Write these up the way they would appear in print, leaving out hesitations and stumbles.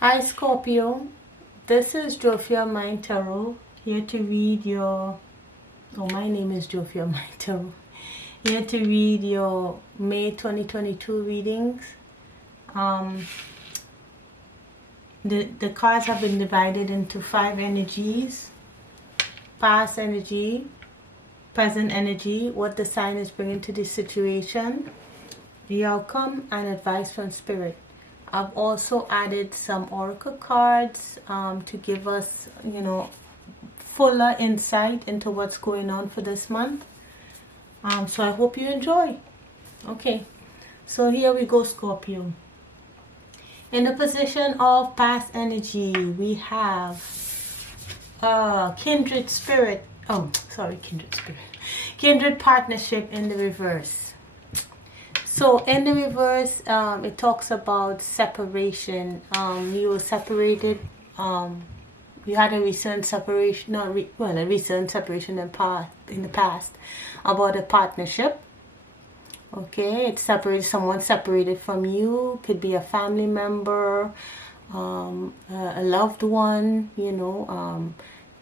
Hi Scorpio, this is Scorpio May Tarot, here to read your, my name is Scorpio May Tarot, here to read your May 2022 readings. The cards have been divided into 5 energies: past energy, present energy, what the sign is bringing to the situation, the outcome, and advice from spirit. I've also added some oracle cards to give us, fuller insight into what's going on for this month. So I hope you enjoy. Okay, so here we go, Scorpio. In the position of past energy, we have kindred spirit. Kindred partnership in the reverse. So in the reverse, it talks about separation. You were separated. You had a recent separation, a recent separation in the past about a partnership. Okay, it's separated. Someone separated from you. Could be a family member, a loved one.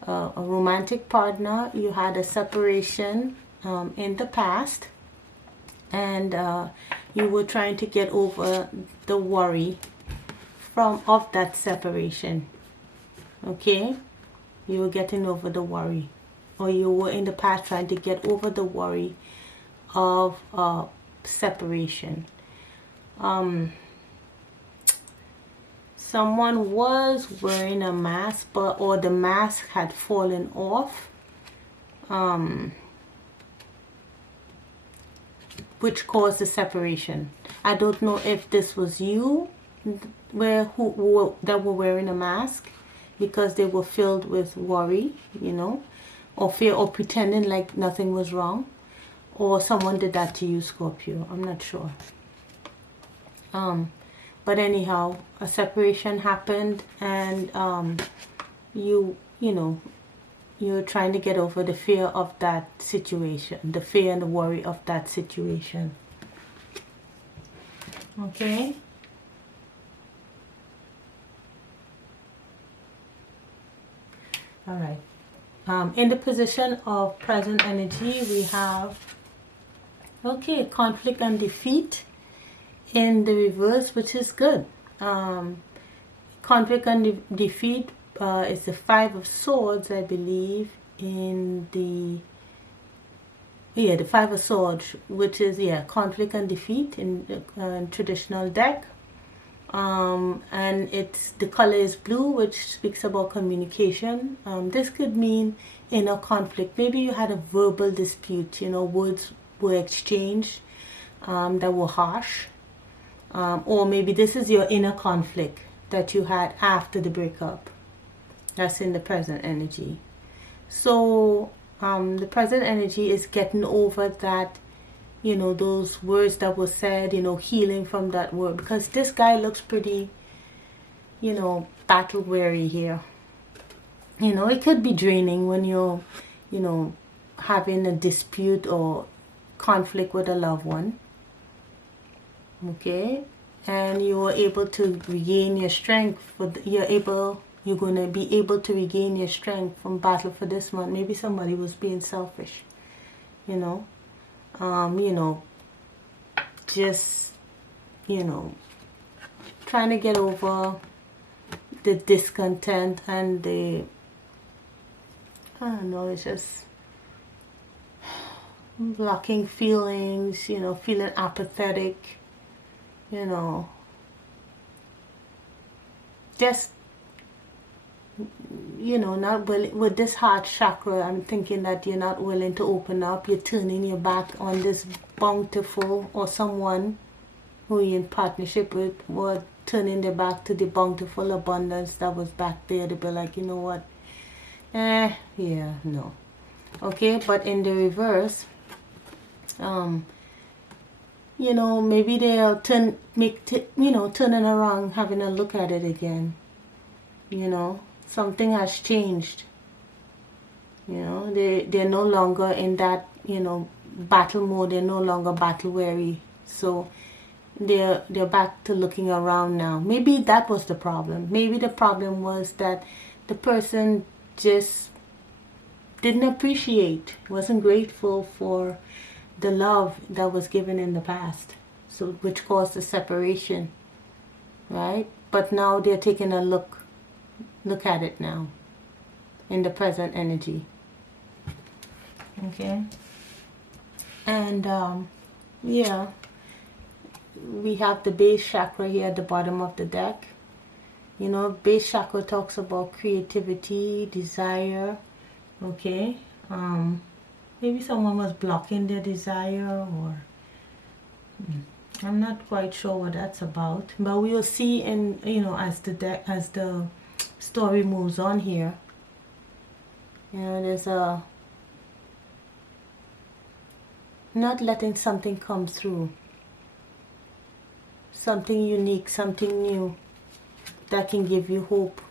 A romantic partner. You had a separation in the past. And you were trying to get over the worry of that separation. Okay, you were getting over the worry, or you were in the past trying to get over the worry of separation. Someone was wearing a mask, or the mask had fallen off, which caused the separation. I don't know if this was you that were wearing a mask because they were filled with worry, or fear, or pretending like nothing was wrong, or someone did that to you, Scorpio. I'm not sure. But anyhow, a separation happened, and you're trying to get over the fear of that situation, the fear and the worry of that situation. Okay? All right. In the position of present energy, we have, conflict and defeat in the reverse, which is good. Conflict and defeat is the 5 of Swords, I believe, in the 5 of Swords, which is conflict and defeat in the traditional deck. And the color is blue, which speaks about communication. This could mean inner conflict. Maybe you had a verbal dispute, words were exchanged that were harsh. Or maybe this is your inner conflict that you had after the breakup. That's in the present energy. So the present energy is getting over that, those words that were said, healing from that word. Because this guy looks pretty, battle weary here. It could be draining when you're, having a dispute or conflict with a loved one. Okay? And you are able to regain your strength. You're going to be able to regain your strength from battle for this month. Maybe somebody was being selfish, just, trying to get over the discontent and it's just blocking feelings, feeling apathetic, just not willing. With this heart chakra, I'm thinking that you're not willing to open up. You're turning your back on this bountiful, or someone who you're in partnership with were turning their back to the bountiful abundance that was back there. To be like, what? No. Okay, but in the reverse, maybe they'll turning around, having a look at it again. Something has changed. They're no longer in that, battle mode. They're no longer battle weary. So, they're back to looking around now. Maybe that was the problem. Maybe the problem was that the person just didn't appreciate, wasn't grateful for the love that was given in the past, so which caused the separation, right? But now they're taking a look at it now in the present energy. Okay. And yeah, we have the base chakra here at the bottom of the deck. You know, base chakra talks about creativity, desire. Okay. Maybe someone was blocking their desire, or I'm not quite sure what that's about. But we'll see in, you know, as the story moves on here. You know, there's a not letting something come through. Something unique, something new that can give you hope.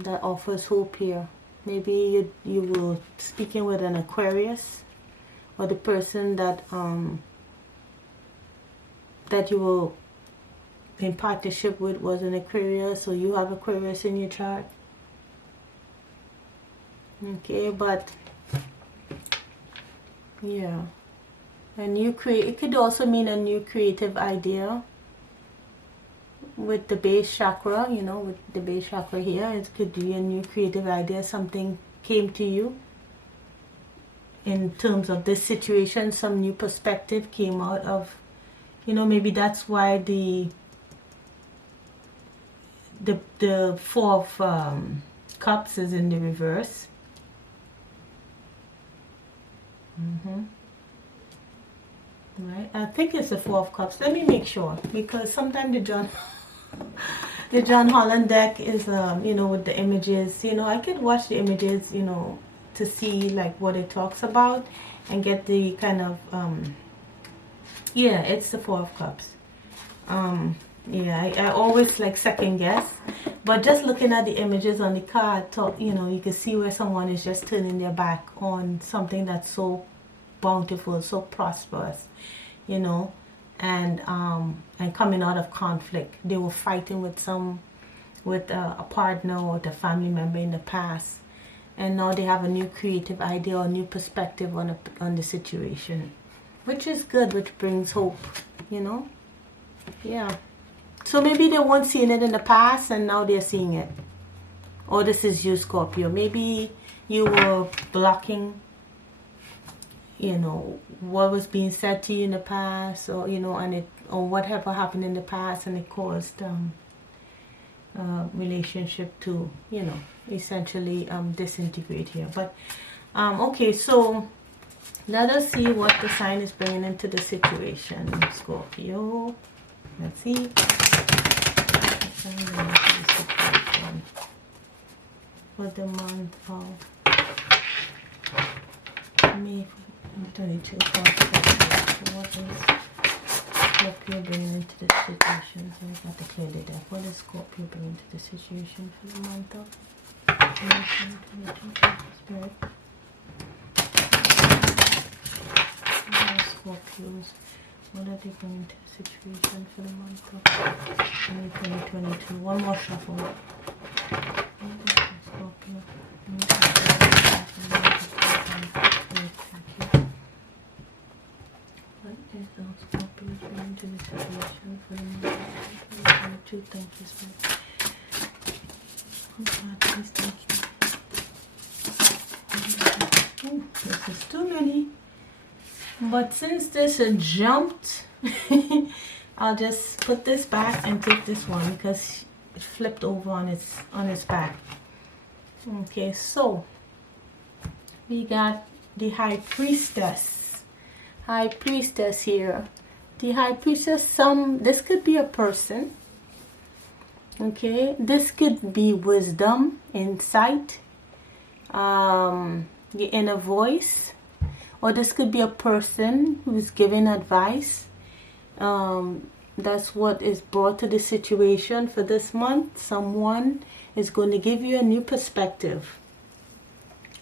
That offers hope here. Maybe you were speaking with an Aquarius, or the person that that you were in partnership with was an Aquarius, or you have Aquarius in your chart. Okay, but yeah, it could also mean a new creative idea with the base chakra. You know, with the base chakra here, it could be a new creative idea. Something came to you in terms of this situation. Some new perspective came out of, you know, maybe that's why the Four of Cups is in the reverse. Right, I think it's the Four of Cups. Let me make sure, because sometimes the John Holland deck is you know, with the images, you know, I could watch the images, you know, to see like what it talks about and get the kind of yeah, it's the Four of Cups. Yeah, I always like second guess, but just looking at the images on the card, you know, you can see where someone is just turning their back on something that's so bountiful, so prosperous, you know, and coming out of conflict. They were fighting with a partner or a family member in the past, and now they have a new creative idea or new perspective on the situation, which is good, which brings hope, you know. Yeah, so maybe they weren't seeing it in the past and now they're seeing it. Or this is you, Scorpio. Maybe you were blocking, you know, what was being said to you in the past, or, you know, or whatever happened in the past, and it caused relationship to, you know, essentially disintegrate here. But okay, so let us see what the sign is bringing into the situation, Scorpio. Let's see. For the month of May 22. What is Scorpio bringing into the situation? So I got to clear the deck. What is Scorpio bringing into the situation for the month of May 2022? Spirit. Scorpios. What are they bringing to the situation for the month of May 2022? One more shuffle. Scorpio. What is the Scorpio bringing to the situation for the month of 2022? Thank you, Spirit. Oh God, please, thank you. Ooh, this is too many. But since this jumped, I'll just put this back and take this one because it flipped over on its back. Okay, so we got the High Priestess. High Priestess here. The High Priestess, this could be a person. Okay, this could be wisdom, insight, the inner voice. Or this could be a person who's giving advice. That's what is brought to the situation for this month. Someone is going to give you a new perspective.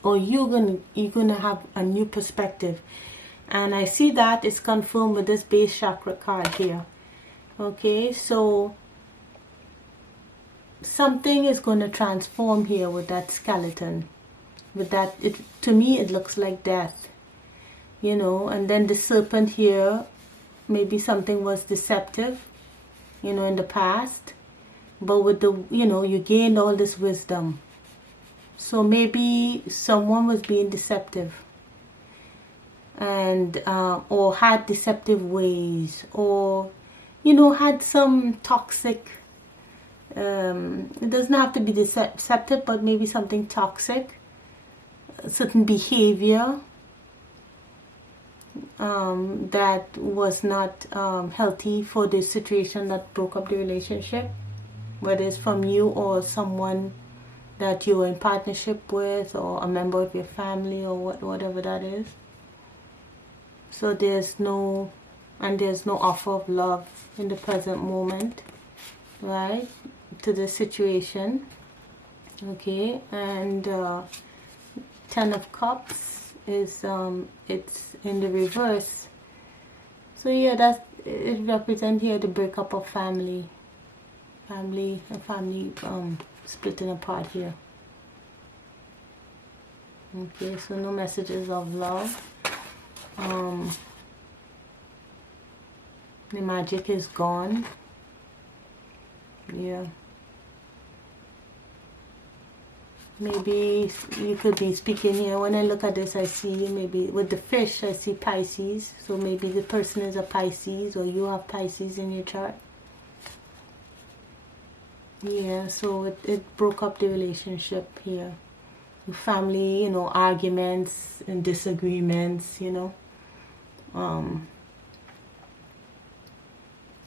Or you're gonna have a new perspective. And I see that it's confirmed with this base chakra card here. Okay, so something is going to transform here with that skeleton. With that, to me it looks like death, you know. And then the serpent here, maybe something was deceptive, you know, in the past, but with the, you know, you gained all this wisdom. So maybe someone was being deceptive, and or had deceptive ways, or, you know, had some toxic, it doesn't have to be deceptive, but maybe something toxic, certain behavior that was not healthy for the situation that broke up the relationship, whether it's from you or someone that you were in partnership with, or a member of your family, or whatever that is. So there's no offer of love in the present moment, right, to the situation. Okay, and 10 of Cups is it's in the reverse. So yeah, it represents here the breakup of family splitting apart here. Okay, so no messages of love. The magic is gone. Yeah. Maybe you could be speaking here. When I look at this, I see maybe with the fish, I see Pisces. So maybe the person is a Pisces, or you have Pisces in your chart. Yeah, so it broke up the relationship here. Family, you know, arguments and disagreements, you know.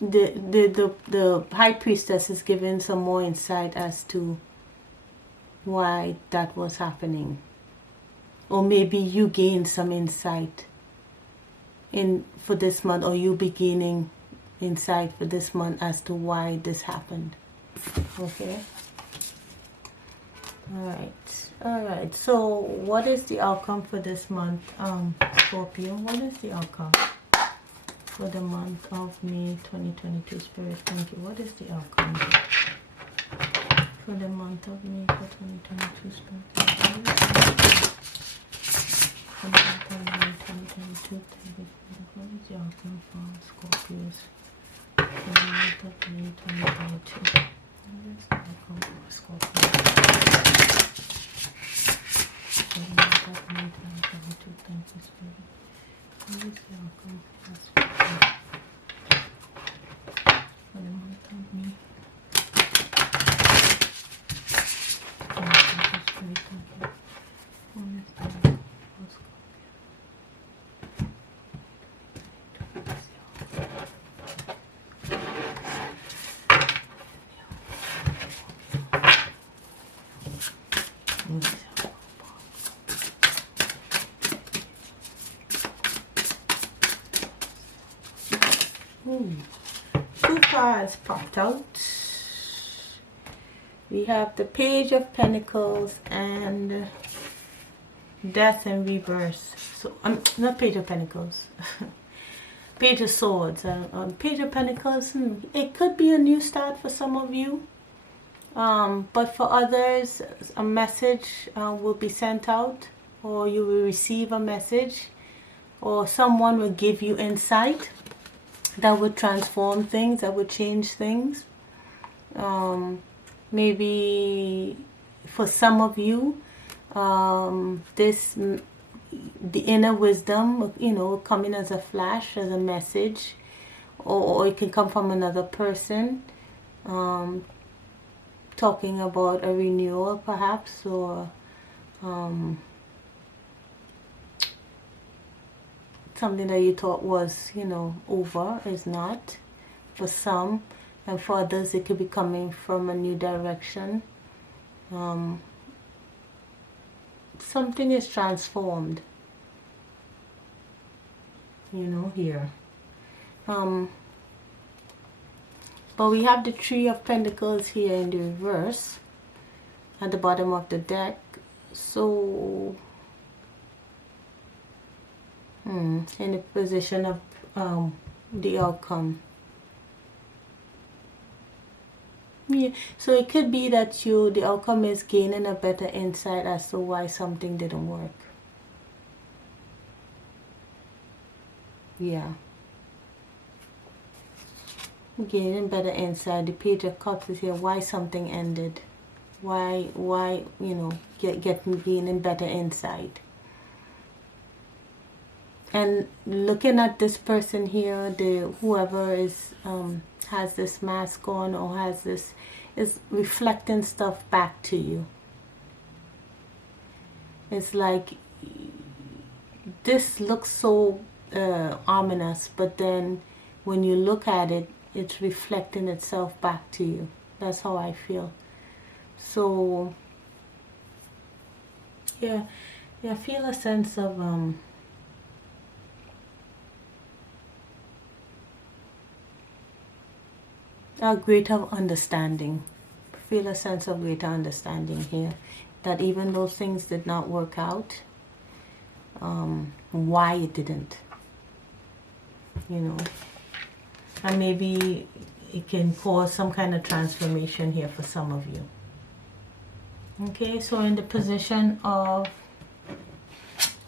The High Priestess is giving some more insight as to why that was happening, or maybe you gained some insight for this month, or you beginning insight for this month as to why this happened. Okay, all right, so what is the outcome for this month, Scorpio? What is the outcome for the month of May 2022? Spirit, thank you. What is the outcome for the month of May for 2022? Spirit, for the month of May 2022, thank you. What is the outcome for Scorpios for the month of May 2022? What is the outcome for Scorpios for the month of May 2022? Thank you, Spirit. What is the outcome for Scorpios for the month of May? Two cards popped out. We have the Page of Pentacles and Death and Rebirth. So not Page of Pentacles. Page of Swords. Page of Pentacles. It could be a new start for some of you. But for others, a message will be sent out, or you will receive a message, or someone will give you insight that would transform things, that would change things. Maybe for some of you, the inner wisdom, you know, coming as a flash, as a message, or it can come from another person, talking about a renewal perhaps, or something that you thought was, you know, over is not for some, and for others it could be coming from a new direction. Something is transformed, you know, here. But we have the Three of Pentacles here in the reverse at the bottom of the deck. So In the position of the outcome. Yeah, so it could be that the outcome is gaining a better insight as to why something didn't work. Yeah. Gaining better insight. The Page of Cups is here. Why something ended. Why, you know, gaining better insight. And looking at this person here, whoever is has this mask on or has this, is reflecting stuff back to you. It's like this looks so ominous, but then when you look at it, it's reflecting itself back to you. That's how I feel. So yeah, I feel a sense of a greater understanding. Feel a sense of greater understanding here, that even though things did not work out, why it didn't, you know, and maybe it can cause some kind of transformation here for some of you. Okay, so in the position of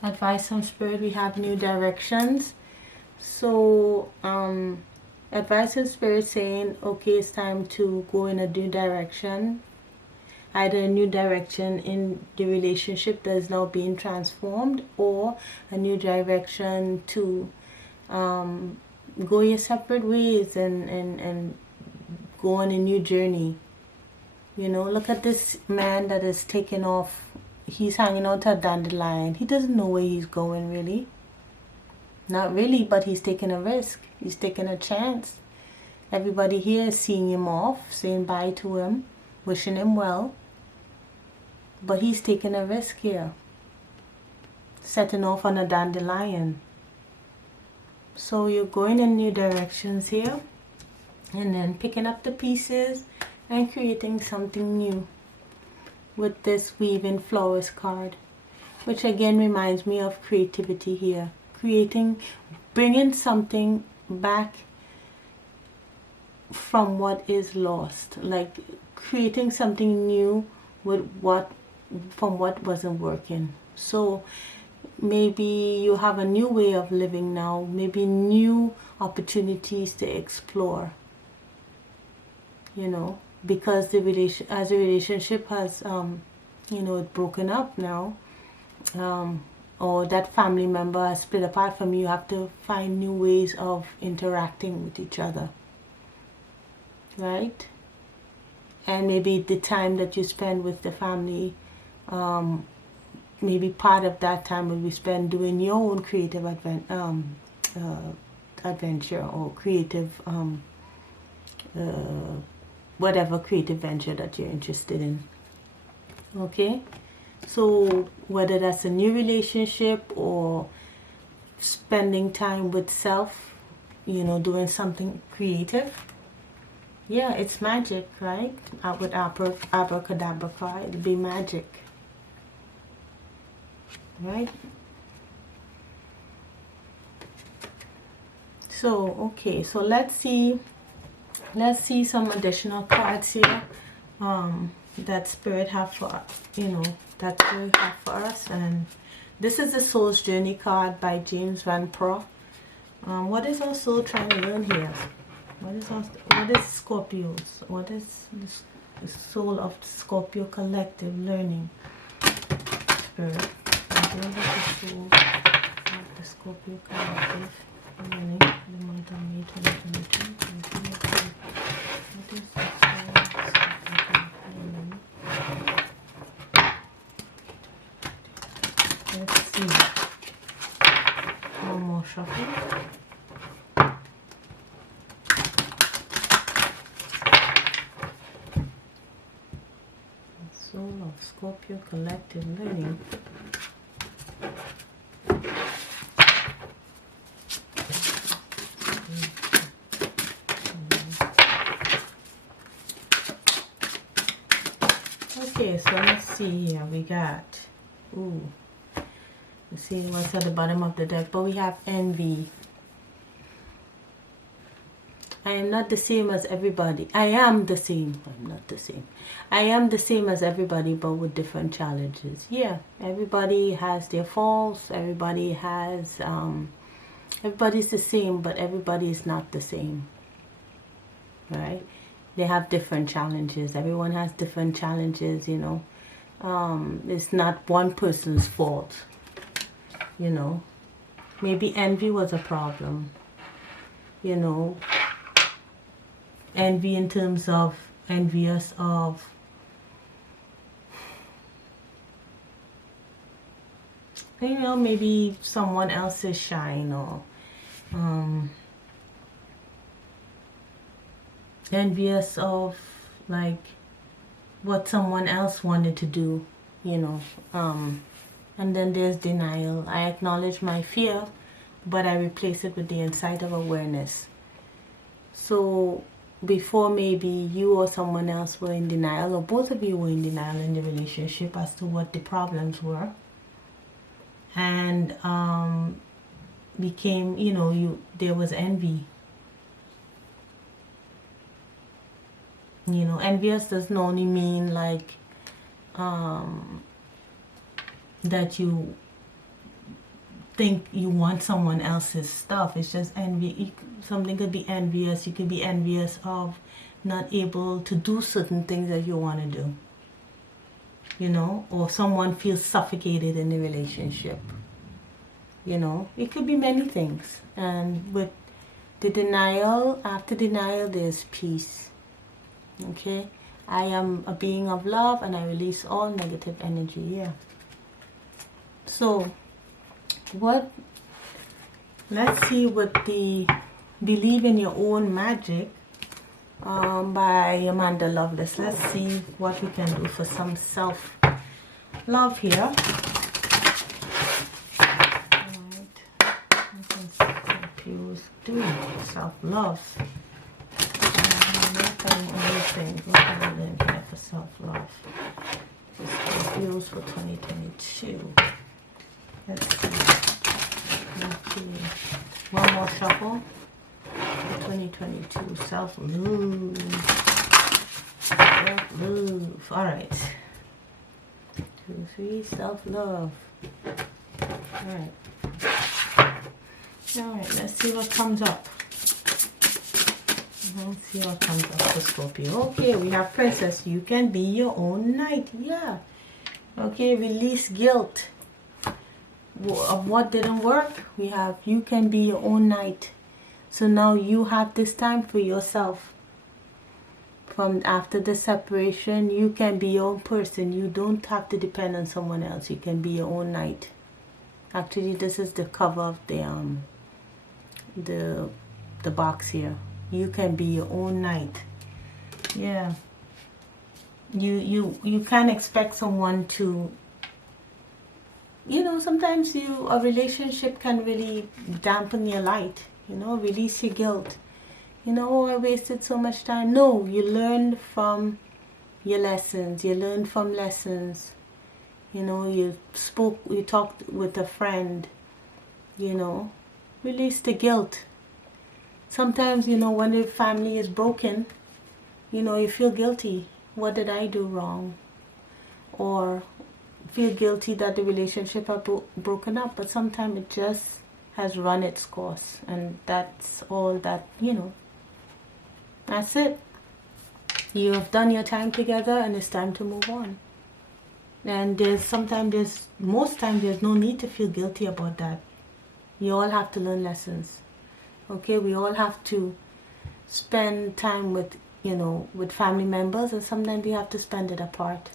advice from Spirit, we have new directions. So advice from Spirit saying, okay, it's time to go in a new direction. Either a new direction in the relationship that is now being transformed, or a new direction to go your separate ways and go on a new journey. You know, look at this man that is taking off. He's hanging out to a dandelion. He doesn't know where he's going, really. Not really, but he's taking a risk. He's taking a chance. Everybody here is seeing him off, saying bye to him, wishing him well. But he's taking a risk here, setting off on a dandelion. So you're going in new directions here, and then picking up the pieces and creating something new with this weaving flowers card, which again reminds me of creativity here. Bringing something back from what is lost, like creating something new from what wasn't working. So maybe you have a new way of living now, maybe new opportunities to explore, you know, because the relationship has you know, it's broken up now, or that family member has split apart from you. You have to find new ways of interacting with each other, right? And maybe the time that you spend with the family, maybe part of that time will be spent doing your own creative adventure, or creative whatever creative venture that you're interested in. Okay, so whether that's a new relationship or spending time with self, you know, doing something creative. Yeah, it's magic, right? With abracadabra card, it'd be magic, right? So okay, so let's see some additional cards here that Spirit have for, you know, that Spirit have for us. And this is the Soul's Journey card by James Van Pro. What is our soul trying to learn here? What is Scorpios? What is the soul of the Scorpio collective learning? Spirit, what is the soul of the Scorpio collective learning in the month of May 2022? What is the soul of the Scorpio learning? Let's see. One more shuffle. Soul of Scorpio collective learning. Okay, so let's see here. We got Let's see what's at the bottom of the deck. But we have envy. I am not the same as everybody. I am the same. I'm not the same. I am the same as everybody, but with different challenges. Yeah, everybody has their faults. Everybody has, everybody's the same, but everybody is not the same. Right? They have different challenges. Everyone has different challenges, you know. It's not one person's fault, you know. Maybe envy was a problem, you know. Envy in terms of envious of you know, maybe someone else's shine, or envious of like what someone else wanted to do, you know. And then there's denial. I acknowledge my fear, but I replace it with the insight of awareness. So before, maybe you or someone else were in denial, or both of you were in denial in the relationship as to what the problems were, and became, you know, there was envy. You know, envious doesn't only mean like that you think you want someone else's stuff. It's just envy. Something could be envious. You could be envious of not able to do certain things that you want to do, you know, or someone feels suffocated in the relationship, you know. It could be many things. And with the denial, after denial there's peace. Okay, I am a being of love and I release all negative energy. Yeah. So let's see what the Believe in Your Own Magic by Amanda Lovelace. Let's see what we can do for some self-love here. Confused. Do self-love. What can I learn here for self-love? Confused for 2022. Let's see. One more shuffle. 2022 self-love. Self-love. All right. 2, 3, self-love. All right. All right. Let's see what comes up. Let's see what comes up for Scorpio. Okay, we have Princess. You can be your own knight. Yeah. Okay, release guilt of what didn't work. We have you can be your own knight. So now you have this time for yourself. From after the separation, you can be your own person. You don't have to depend on someone else. You can be your own knight. Actually, this is the cover of the box here. You can be your own knight. Yeah. You can't expect someone to, you know, sometimes a relationship can really dampen your light, you know, release your guilt. You know, oh, I wasted so much time. No, you learn from your lessons. You learn from lessons. You know, you talked with a friend, you know, release the guilt. Sometimes, you know, when the family is broken, you know, you feel guilty. What did I do wrong? Or feel guilty that the relationship are broken up. But sometimes it just has run its course. And that's all that, you know, that's it. You have done your time together and it's time to move on. And most times there's no need to feel guilty about that. You all have to learn lessons. Okay, we all have to spend time with, you know, with family members, and sometimes we have to spend it apart.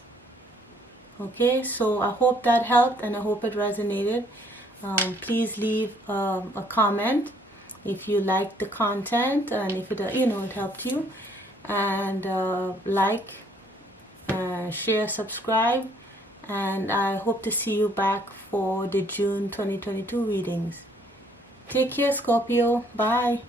Okay, so I hope that helped and I hope it resonated. Please leave a comment if you liked the content and if it, you know, it helped you. And like, share, subscribe. And I hope to see you back for the June 2022 readings. Take care, Scorpio. Bye.